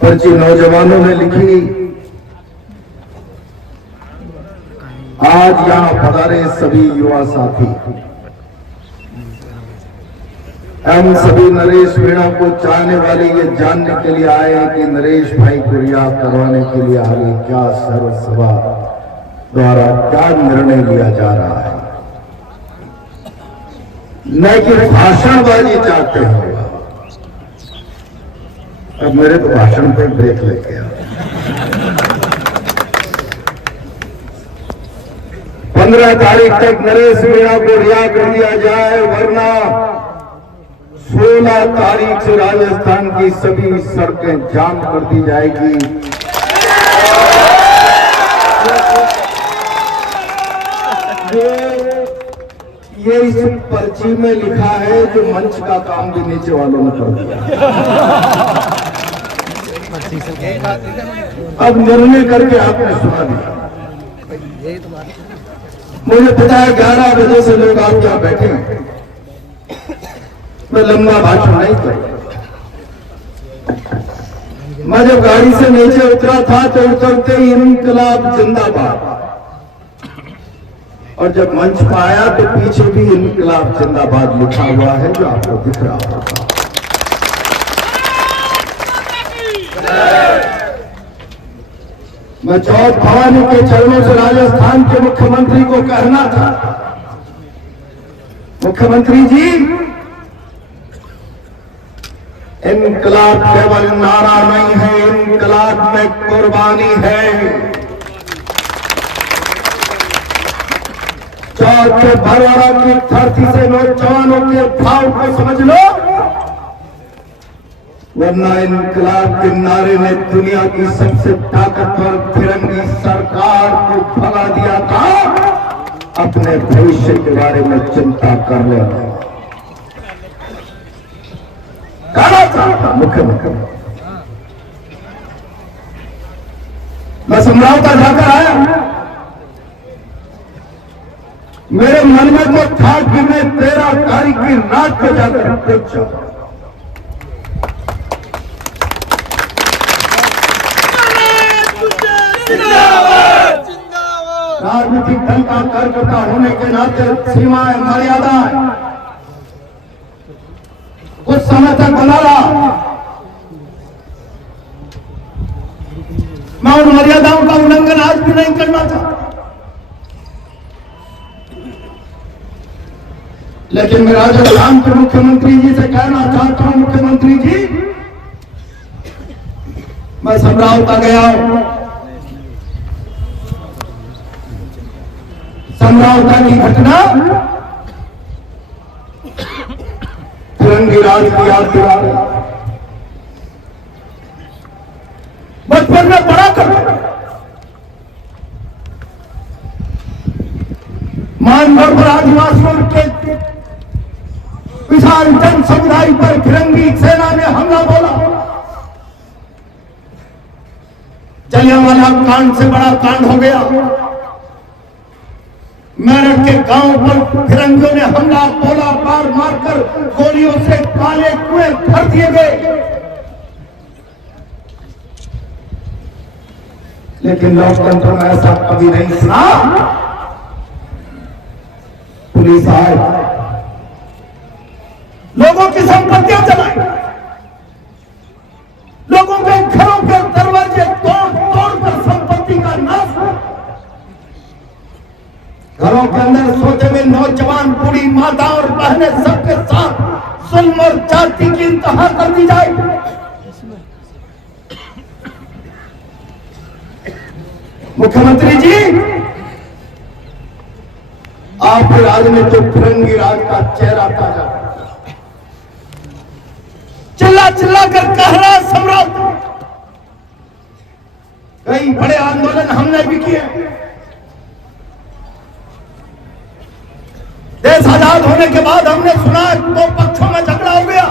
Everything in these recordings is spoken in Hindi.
पर्ची नौजवानों ने लिखी। आज यहां पधारे सभी युवा साथी, हम सभी नरेश मीणा को चाहने वाले ये जानने के लिए आए हैं कि नरेश भाई को रिहा करवाने के लिए आगे क्या सर्वसभा द्वारा क्या निर्णय लिया जा रहा है। न कि भाषणबाजी चाहते हैं। अब मेरे तो भाषण पे ब्रेक लेके आ। 15 तारीख तक नरेश मीणा को रिहा कर दिया जाए, वरना 16 तारीख से राजस्थान की सभी सड़कें जाम कर दी जाएगी। ये इस पर्ची में लिखा है, जो मंच का काम भी नीचे वालों ने कर दिया। अब निर्णय करके आपने सुना दिया। मुझे पता है 11 बजे से लोग आप यहाँ बैठे हैं, मैं लंबा भाषण नहीं करूंगा। मैं जब गाड़ी से नीचे उतरा था तो उतरते ही इनकलाब जिंदाबाद, और जब मंच पर आया तो पीछे भी इनकलाब जिंदाबाद लिखा हुआ है, जो आपको दिख रहा होगा। मैं चौथ भवानी के चरणों से राजस्थान के मुख्यमंत्री को कहना था, मुख्यमंत्री जी, इनकलाब केवल नारा नहीं है, इनकलाब में कुर्बानी है। चौथ के भरवाड़ा की धरती से नौजवानों के भाव को समझ लो, वरना इनकलाब के नारे ने दुनिया की सबसे ताकतवर फिरंगी सरकार को भगा दिया था। अपने भविष्य के बारे में चिंता कर लेना। कहना चाहता मुख्यमंत्री, मैं समझौता जाकर आया, मेरे मन में तो था कि मैं 13 तारीख की रात को जाकर पूछा। राजनीतिक दल का कार्यकर्ता होने के नाते सीमाएं, मर्यादाएं कुछ समय तक बना रहा। मैं उन मर्यादाओं का उल्लंघन आज भी नहीं करना चाहता, लेकिन मैं राजस्थान के मुख्यमंत्री जी से कहना चाहता हूं, मुख्यमंत्री जी, मैं समझौता गया हूं। समझौता की घटना फिरंगी राज की याद दिला रही। बचपन में पढ़ा कर मानगढ़ पर आदिवासियों के विशाल जन समुदाय पर फिरंगी सेना ने हमला बोला। जलियांवाला कांड से बड़ा कांड हो गया। मेरठ के गांव पर फिरंगियों ने हमला बोला, पार मारकर गोलियों से काले कुएं भर दिए गए। लेकिन लोकतंत्र में ऐसा कभी नहीं सुना। पुलिस आए, लोगों की संपत्तियां जलाई, लोगों के घरों के दरवाजे तोड़ तोड़ कर संपत्ति का नाश किया। घरों के अंदर सोते हुए नौजवान, बूढ़ी माता और बहनें सबके साथ जुल्म और जाति की इंतहा कर दी जाए। मुख्यमंत्री जी, आपके राज में जो फिरंगी राज का चेहरा ताजा, चिल्ला चिल्ला कर कह रहा सम्राट, कई बड़े आंदोलन हमने भी किए। देश आजाद होने के बाद हमने सुना दो पक्षों में झगड़ा हो गया,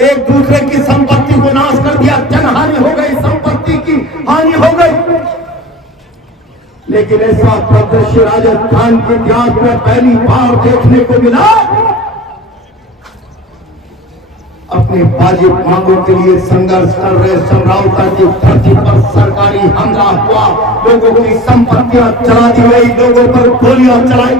एक दूसरे की संपत्ति को नाश कर दिया, जनहानि हो गई, संपत्ति की हानि हो गई। लेकिन ऐसा परिदृश्य राजस्थान के इतिहास में पहली बार देखने को मिला अपनी वाजिब मांगों के लिए संघर्ष कर रहे समरावता की धरती पर सरकारी हमला हुआ, लोगों की संपत्तियां जला दी गई, लोगों पर गोलियां चलाई,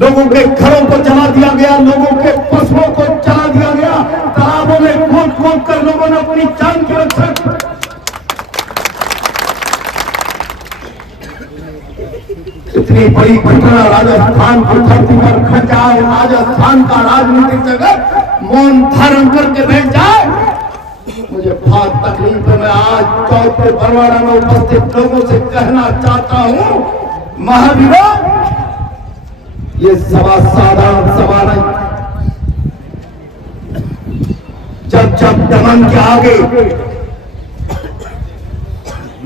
लोगों के घरों को जला दिया गया, लोगों के पशुओं को जला दिया गया, तालाबों में खोद खोद कर लोगों ने अपनी जान की रक्षा की। इतनी बड़ी घटना राजस्थान की धरती पर घट जाए, राजस्थान का राजनीतिक जगत मौन धारण करके बैठ जाए, मुझे बहुत तकलीफ है। मैं आज चौथे बरवाड़ा में उपस्थित लोगों से कहना चाहता हूं, महावीरों, ये सभा साधारण सभा नहीं। जब जब दमन के आगे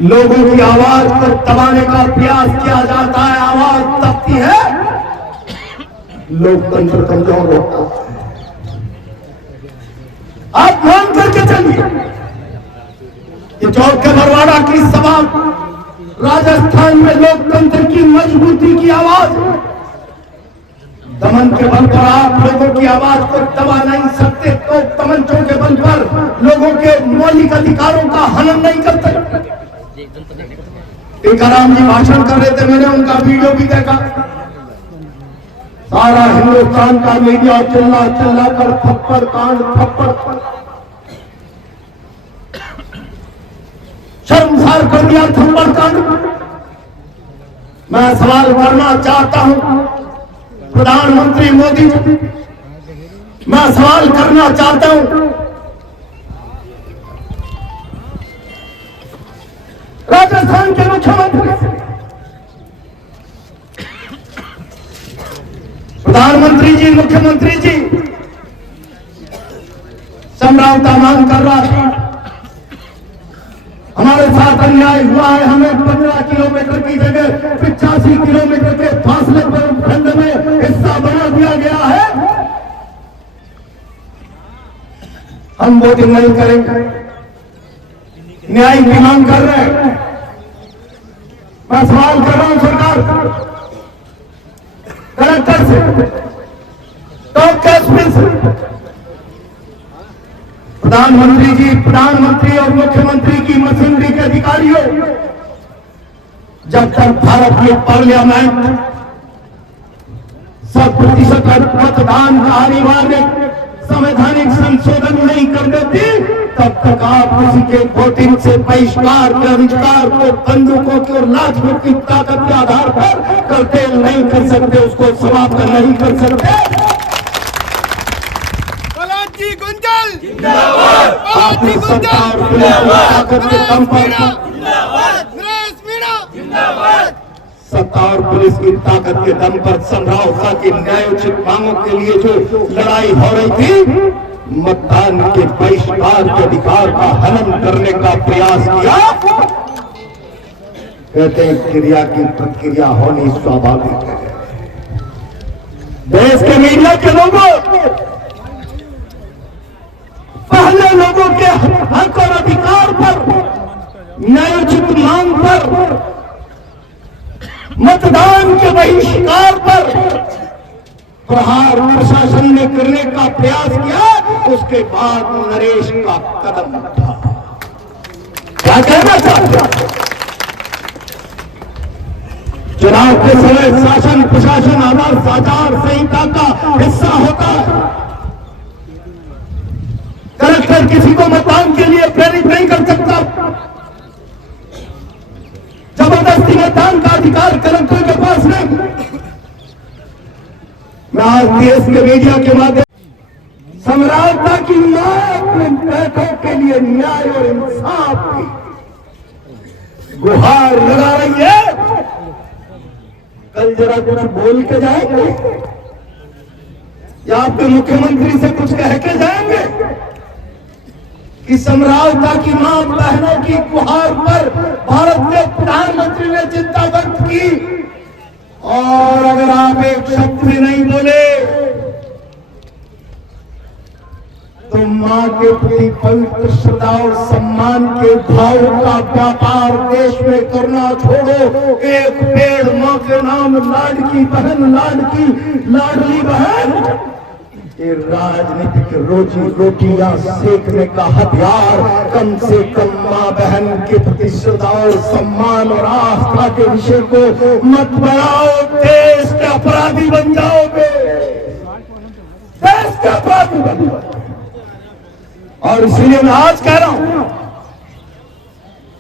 लोगों की आवाज को दबाने का प्रयास किया जाता है, आवाज दबती है, लोकतंत्र कमजोर होता है। आप मान करके चलिए कि चौके बरवाड़ा की सभा राजस्थान में लोकतंत्र की मजबूती की आवाज। दमन के बल पर आप लोगों की आवाज को दबा नहीं सकते, तो तमंचों के बल पर लोगों के मौलिक अधिकारों का हनन नहीं करते। टीकाराम जी भाषण कर रहे थे, मैंने उनका वीडियो भी देखा। सारा हिंदुस्तान का मीडिया चिल्ला चिल्ला कर थप्पड़ कांड थप्पड़ शर्मसार कर दिया, थप्पड़ कांड। मैं सवाल करना चाहता हूं प्रधानमंत्री मोदी जी, मैं सवाल करना चाहता हूं राजस्थान के मुख्यमंत्री, प्रधानमंत्री जी, मुख्यमंत्री जी, समरावता मांग कर रहा था, हमारे साथ अन्याय हुआ है, हमें 15 किलोमीटर की जगह 85 किलोमीटर के फासले पर खंड में हिस्सा बना दिया गया है, हम वोटिंग नहीं करेंगे, न्याय की मांग कर रहे हैं। मैं सवाल कर रहा हूं सरकार, कलेक्टर से, टॉप एसपी से, प्रधानमंत्री जी, प्रधानमंत्री और मुख्यमंत्री की मशीनरी के अधिकारियों, जब तक भारत में पार्लियामेंट 100% मतदान का अनिवार्य संवैधानिक संशोधन नहीं कर देती, तब तक आप किसी के वोटिंग से बहिष्कार के अधिकार को बंदूकों की और लाठियों की ताकत के आधार पर करते नहीं कर सकते, उसको समाप्त नहीं कर सकते। बलाजी गुंजल जिंदाबाद, बलाजी गुंजल ताकत के दम पर नरेश मीणा जिंदाबाद, सत्ता और पुलिस की ताकत के दम पर समरावता की न्यायोचित मांगों के लिए जो लड़ाई हो रही थी, मतदान के बहिष्कार के अधिकार का हनन करने का प्रयास किया। कहते हैं क्रिया की प्रतिक्रिया होनी स्वाभाविक है। देश के मीडिया के लोगों, पहले लोगों के हक और अधिकार पर, न्यायोचित मांग पर, मतदान के बहिष्कार पर प्रहार प्रशासन ने करने का प्रयास किया, उसके बाद नरेश का कदम उठा। क्या कहना चाहते हैं? चुनाव के समय शासन प्रशासन आदर्श आचार संहिता का हिस्सा होता है। कलेक्टर किसी को मतदान के लिए प्रेरित नहीं कर सकता, जबरदस्ती मतदान का अधिकार कलेक्टर के पास नहीं। मैं आज देश के मीडिया के माध्यम समरावता की बैठों के लिए न्याय और इंसाफ की गुहार लगा रही है। कल जरा कुछ बोल के जाएंगे या आपके मुख्यमंत्री से कुछ कह के जाएंगे कि समरावता की मां बहनों की गुहार पर भारत के प्रधानमंत्री ने चिंता व्यक्त की, और अगर आप एक शब्द भी नहीं बोले तो मां के प्रति पवित्र श्रद्धा और सम्मान के भाव का व्यापार देश में करना छोड़ो। एक पेड़ मां के नाम, लाडकी बहन, लाडकी लाडली बहन, ये राजनीतिक रोजी रोटियां सेकने का हथियार कम से कम माँ बहन के प्रति श्रद्धा और सम्मान और आस्था के विषय को मत बनाओ। देश के अपराधी बन जाओगे, देश के अपराधी बन जाओगे। और इसलिए मैं आज कह रहा हूं,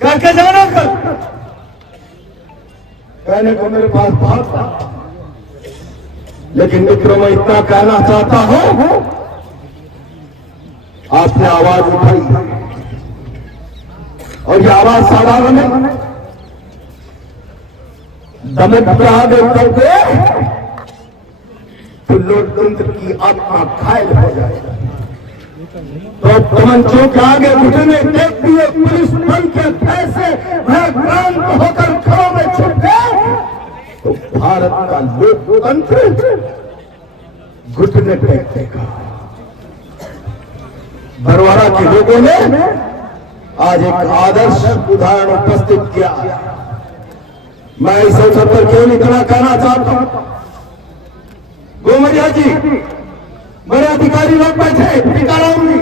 कह के जाना कल, कहने को मेरे पास बहुत था, लेकिन मित्रों मैं इतना कहना चाहता हूं, आपने आवाज उठाई और ये आवाज साधारण है, दमक के आगे करके तो लोकतंत्र की आत्मा घायल हो जाएगा। तो तमंचों के आगे घुटने टेक दिए पुलिस बल के पैसे वह क्रांत होकर घरों में छुप गए, तो भारत का लोकतंत्र घुटने टेक देगा। बरवाड़ा के लोगों ने आज एक आदर्श उदाहरण उपस्थित किया। मैं इस अवसर पर केवल इतना कहना चाहता हूं, गोमरिया जी, बड़े अधिकारी लोग बैठे, टीकाराम जी,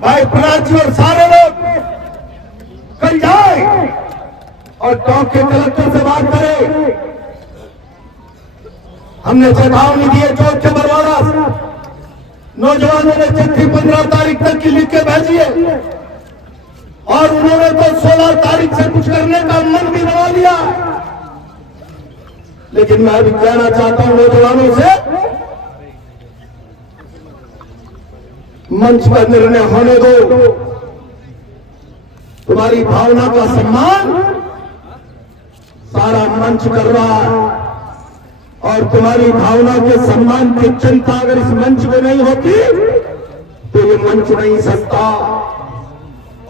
भाई प्रहलाद जी और सारे लोग कल जाए और टॉप के कलेक्टर से बात करें। हमने चेतावनी दी है चौक के बरवाड़ा नौजवानों ने चिट्ठी 15 तारीख तक की लिख के भेजी है और उन्होंने तो 16 तारीख से कुछ करने का मन भी बना लिया। लेकिन मैं भी कहना चाहता हूं नौजवानों से, मंच पर निर्णय होने दो। तुम्हारी भावना का सम्मान सारा मंच कर रहा है और तुम्हारी भावना के सम्मान की चिंता अगर इस मंच में नहीं होती तो ये मंच नहीं सकता।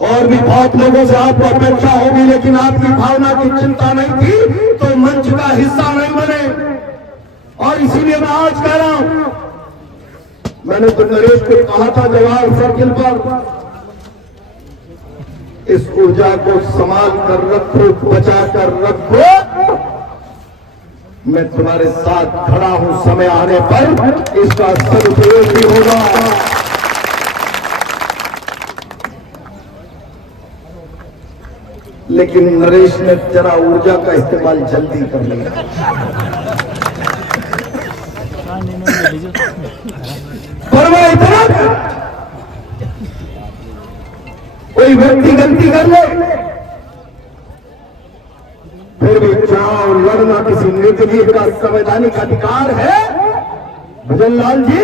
और भी बहुत लोगों से आपको अपेक्षा होगी, लेकिन आपकी भावना की चिंता नहीं थी तो मंच का हिस्सा नहीं बने। और इसीलिए मैं आज कह रहा हूं, मैंने तो नरेश को कहा था जवाहर सर्किल पर, इस ऊर्जा को संभाल कर रखो, बचा कर रखो। मैं तुम्हारे साथ खड़ा हूं, समय आने पर इसका सदुपयोग भी होगा। लेकिन नरेश ने जरा ऊर्जा का इस्तेमाल जल्दी कर लिया। पर मैं इतना, कोई व्यक्ति गलती कर ले फिर भी चुनाव लड़ना किसी निर्दलीय का संवैधानिक अधिकार है। भजनलाल जी,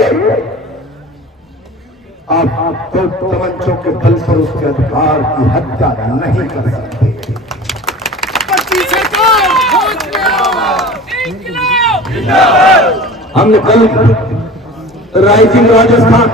आप तो तमंचों के बल पर उसके अधिकार की हत्या नहीं कर सकते। हमने कल राइजिंग राजस्थान,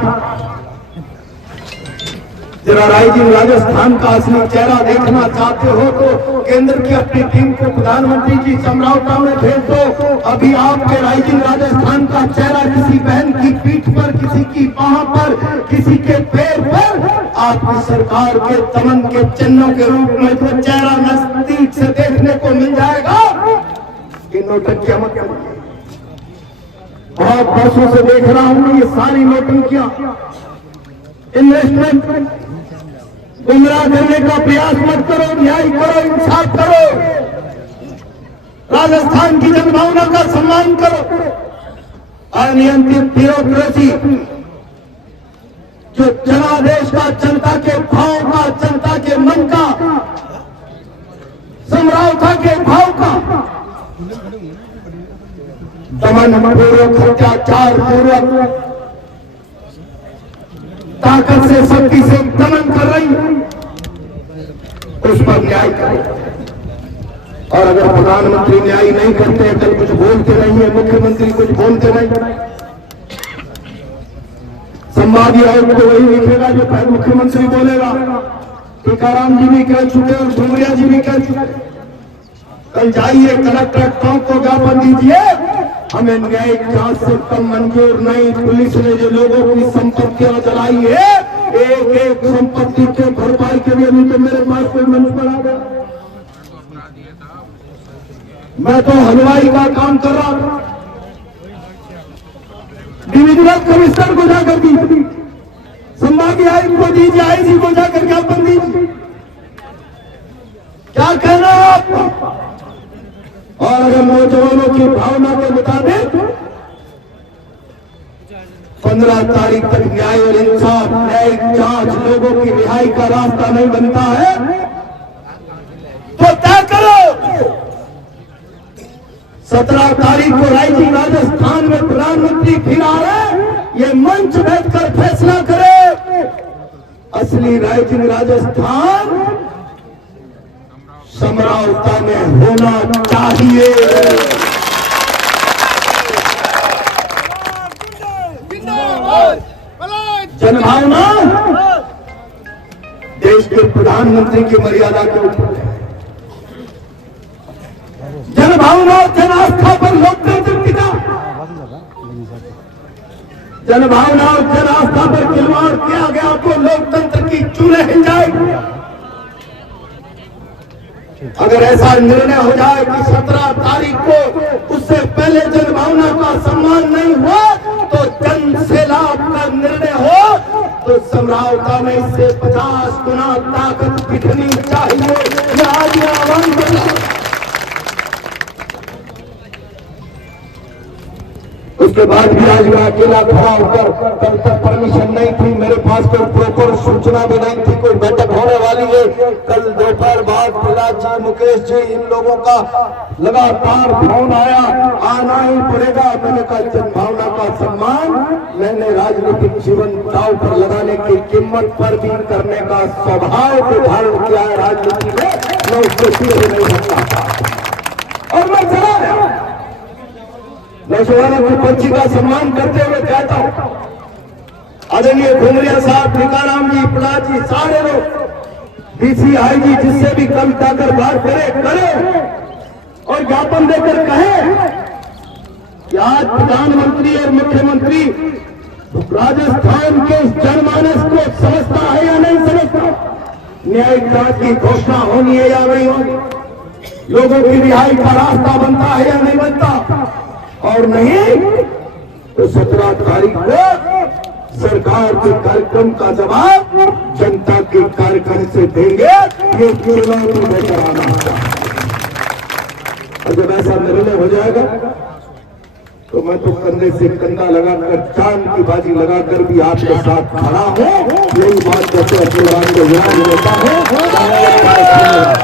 जरा राइजिंग राजस्थान का असली चेहरा देखना चाहते हो तो केंद्र की अपनी टीम को प्रधानमंत्री जी समरावता में भेज दो। अभी आपके राइजिंग राजस्थान का चेहरा किसी बहन की पीठ पर, किसी की बाह पर, किसी के पैर पर आपकी सरकार के तमन के चिन्हों के रूप में तो चेहरा नजदीक से देखने को मिल जाएगा। इन नोटंकियां मत करिए। बहुत वर्षों से देख रहा हूं ये सारी नोटंकियां, इन्वेस्टमेंट गुमराह करने का प्रयास मत करो, न्याय करो, इंसाफ करो, राजस्थान की जनभावना का सम्मान करो। अनियंत्रित ब्यूरोक्रेसी जो जनादेश का, जनता के भाव का, जनता के मन का, समरावता के भाव का दमन पूर्वक, अत्याचार पूर्वक, ताकत से, शक्ति से दमन कर रही, उस पर न्याय करें। और अगर प्रधानमंत्री न्याय नहीं करते हैं, कल कुछ बोलते नहीं है, मुख्यमंत्री कुछ बोलते नहीं, संवादी आयोग को वही लिखेगा जो पहले मुख्यमंत्री बोलेगा। टीकाराम जी भी कह चुके और डुमरिया जी भी कह चुके। कल जाइए कलेक्टर टॉप को ज्ञापन दीजिए, हमें न्यायिक जांच से कम मंजूर नहीं। पुलिस ने जो लोगों की संपत्तियां जलाई है, एक एक संपत्ति के भरपाई के लिए भी तो मेरे पास कोई मंच पर आ गया। मैं तो हलवाई का काम कर रहा था, डिविजनल कमिश्नर को जाकर दी, संभागीय आयुक्त को दीजिए, आईजी को जाकर ज्ञापन दीजिए। क्या कहना है आपको? और अगर नौजवानों की भावना के मुताबिक 15 तारीख तक न्याय और इंसाफ, न्यायिक जांच, लोगों की रिहाई का रास्ता नहीं बनता है तो तय करो। 17 तारीख को राइजिंग राजस्थान में प्रधानमंत्री फिर आ रहे, ये मंच बैठकर फैसला करे। असली राइजिंग राजस्थान समरावता में होना चाहिए। जनभावना देश के प्रधानमंत्री की मर्यादा के ऊपर है। जनभावना और जन आस्था पर लोकतंत्र टिका। जनभावना और जन आस्था पर खिलवाड़ किया गया तो लोकतंत्र की चूल्हे हिल जाएगी। अगर ऐसा निर्णय हो जाए कि 17 तारीख को उससे पहले जनभावना का सम्मान नहीं हुआ तो जन से लाभ का निर्णय हो, तो समरावता में इससे 50 गुना ताकत दिखनी चाहिए। यह आज मैं आह्वान कर रहा हूं। उसके बाद भी आज मैं अकेला खड़ा होकर, कल तक परमिशन नहीं थी, मेरे पास कोई प्रॉपर सूचना भी नहीं थी, कोई बैठक होने वाली है कल दोपहर बाद। प्रहलाद जी, मुकेश जी, इन लोगों का लगातार फोन आया, आना ही पड़ेगा। मैंने कहा जनभावना का सम्मान मैंने राजनीतिक जीवन दांव पर लगाने की कीमत पर भी करने का स्वभाव को धारण किया है राजनीति में, मैं उसको पीछे नहीं हटता और मैं चला गया। नौजवानों की पंछी का सम्मान करते हुए कहता हूं, आदरणीय घुमरिया साहब, टीकाराम जी, प्रहलाद जी, सारे लोग, डीसी, आईजी जिससे भी कल जाकर बात करे और ज्ञापन देकर कहे कि आज प्रधानमंत्री और मुख्यमंत्री राजस्थान के जनमानस को समझता है या नहीं समझता, न्यायिक जांच की घोषणा होनी है या नहीं होनी, लोगों की रिहाई का रास्ता बनता है या नहीं बनता, और नहीं तो 17 तारीख को सरकार के कार्यक्रम का जवाब जनता के कार्यक्रम से देंगे। ये चुनाव को लेकर आना होगा। और जब ऐसा निर्णय हो जाएगा तो मैं तो कंधे से कंधा लगाकर, चांद की बाजी लगाकर भी आपके साथ खड़ा हूं। यही बात जैसे अखिल को याद देता हूं।